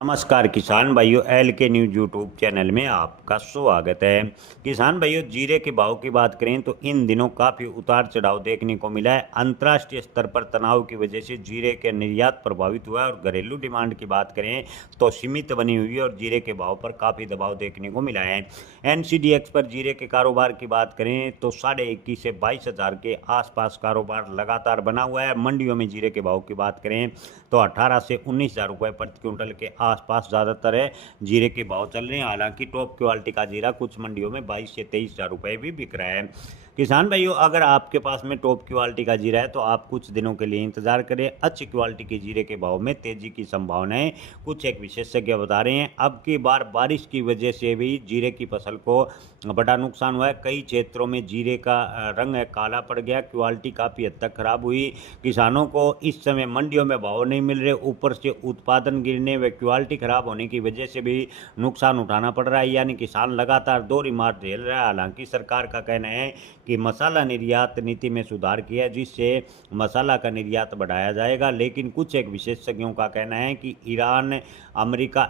नमस्कार किसान भाइयों, एल के न्यूज़ यूट्यूब चैनल में आपका स्वागत है। किसान भाइयों, जीरे के भाव की बात करें तो इन दिनों काफ़ी उतार चढ़ाव देखने को मिला है। अंतर्राष्ट्रीय स्तर पर तनाव की वजह से जीरे के निर्यात प्रभावित हुआ है और घरेलू डिमांड की बात करें तो सीमित बनी हुई है और जीरे के भाव पर काफ़ी दबाव देखने को मिला है। एनसीडीएक्स पर जीरे के कारोबार की बात करें तो 21,500 से 22,000 के आसपास कारोबार लगातार बना हुआ है। मंडियों में जीरे के भाव की बात करें तो 18 से 19,000 रुपये प्रति क्विंटल के आसपास ज़्यादातर है जीरे के भाव चल रहे हैं। हालांकि टॉप क्वालिटी का जीरा कुछ मंडियों में 22 से 23,000 रुपये भी बिक रहा है। किसान भाइयों, अगर आपके पास में टॉप क्वालिटी का जीरा है तो आप कुछ दिनों के लिए इंतजार करें। अच्छी क्वालिटी के जीरे के भाव में तेजी की संभावनाएं कुछ एक विशेषज्ञ बता रहे हैं। अब की बार बारिश की वजह से भी जीरे की फसल को बड़ा नुकसान हुआ है। कई क्षेत्रों में जीरे का रंग है काला पड़ गया, क्वालिटी काफ़ी हद तक खराब हुई। किसानों को इस समय मंडियों में भाव नहीं मिल रहे, ऊपर से उत्पादन गिरने व क्वालिटी खराब होने की वजह से भी नुकसान उठाना पड़ रहा है। यानी किसान लगातार दोहरी मार झेल रहा है। हालांकि सरकार का कहना है कि मसाला निर्यात नीति में सुधार किया है जिससे मसाला का निर्यात बढ़ाया जाएगा, लेकिन कुछ एक विशेषज्ञों का कहना है कि ईरान, अमेरिका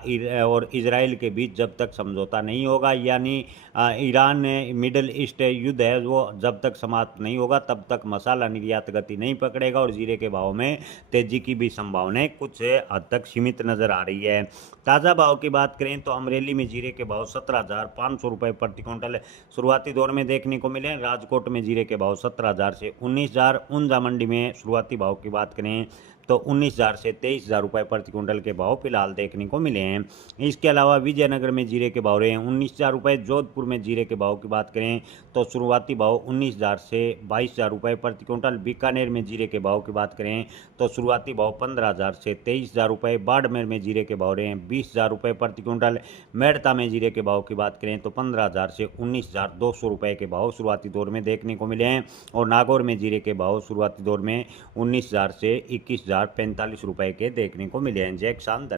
और इजराइल के बीच जब तक समझौता नहीं होगा, यानी ईरान मिडल ईस्ट युद्ध है वो जब तक समाप्त नहीं होगा तब तक मसाला निर्यात गति नहीं पकड़ेगा और जीरे के भाव में तेजी की भी संभावनाएं कुछ हद तक सीमित नजर आ रही है। ताज़ा भाव की बात करें तो अमरेली में जीरे के भाव 17,500 रुपये प्रति क्विंटल शुरुआती दौर में देखने को मिले। राजकोट में जीरे के भाव 17,000 से 19,000। ऊंजा मंडी में शुरुआती भाव की बात करें तो 19,000 से 23,000 रुपये प्रति क्विंटल के भाव फिलहाल देखने को मिले हैं। इसके अलावा विजयनगर में जीरे के भाव रहे हैं 19,000 रुपये। जोधपुर में जीरे के भाव की बात करें तो शुरुआती भाव 19,000 से 22,000 रुपये प्रति क्विंटल। बीकानेर में जीरे के भाव की बात करें तो शुरुआती भाव 15,000 से 23,000 रुपये। बाड़मेर में जीरे के भाव रहे हैं 20,000 रुपये प्रति क्विंटल। मेड़ता में जीरे के भाव की बात करें तो 15,000 से 19,200 रुपये के भाव शुरुआती दौर में देखने को मिले हैं और नागौर में जीरे के भाव शुरुआती दौर में 19,000 से 21,045 रुपये के देखने को मिले हैं। जय किसान।